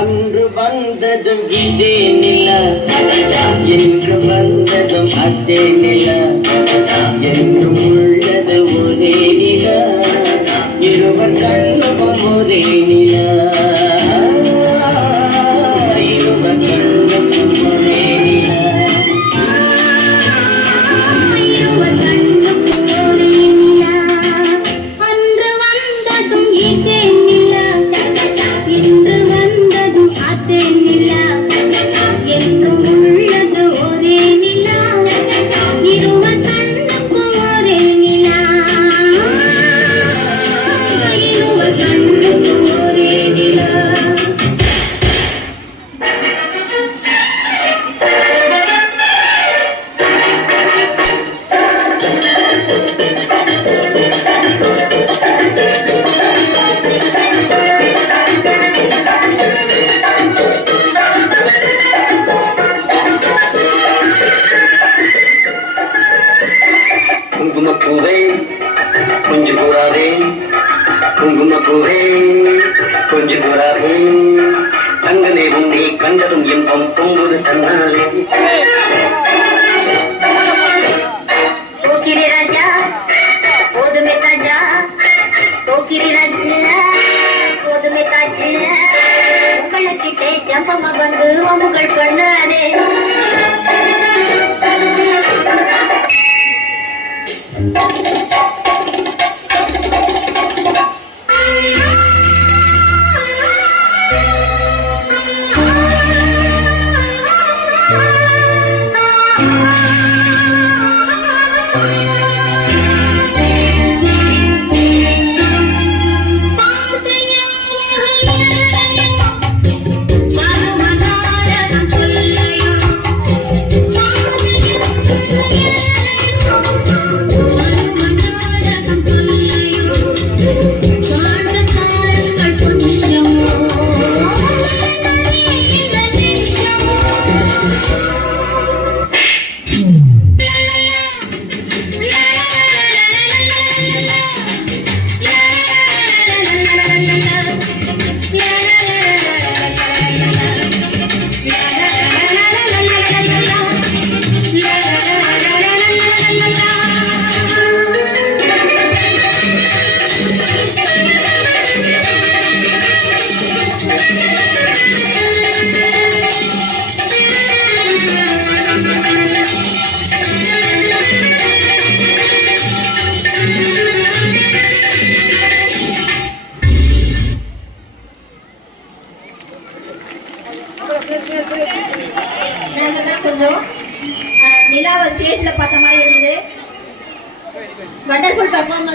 அன்று வந்ததும் இதே நில, என்று வந்ததும் அதே நில, என்றும் உள்ளது ஒரே நில, இருவர் கண்ணுக்கும் ஒரே நில, இருவர் கண்ணுக்கும் ஒரே நில. குங்குமப்பூவே கொஞ்சம் போராதே, குங்குமப்பூவே கொஞ்சம் போராதே, தங்கமே உன்னை கண்டதும் இன்பம் பொங்குது தன்னாலே. போக்கிரி ராஜா போதுமே தாஜா, போக்கிரி ராஜா போதுமே தாஜா, உங்களுக்கிட்டே ஜம்பமா வந்து ஒம்புகள் பண்ணாதே. கொஞ்சம் நிலாவை ஸ்டேஜ்ல பார்த்த மாதிரி இருந்தது. Wonderful performance.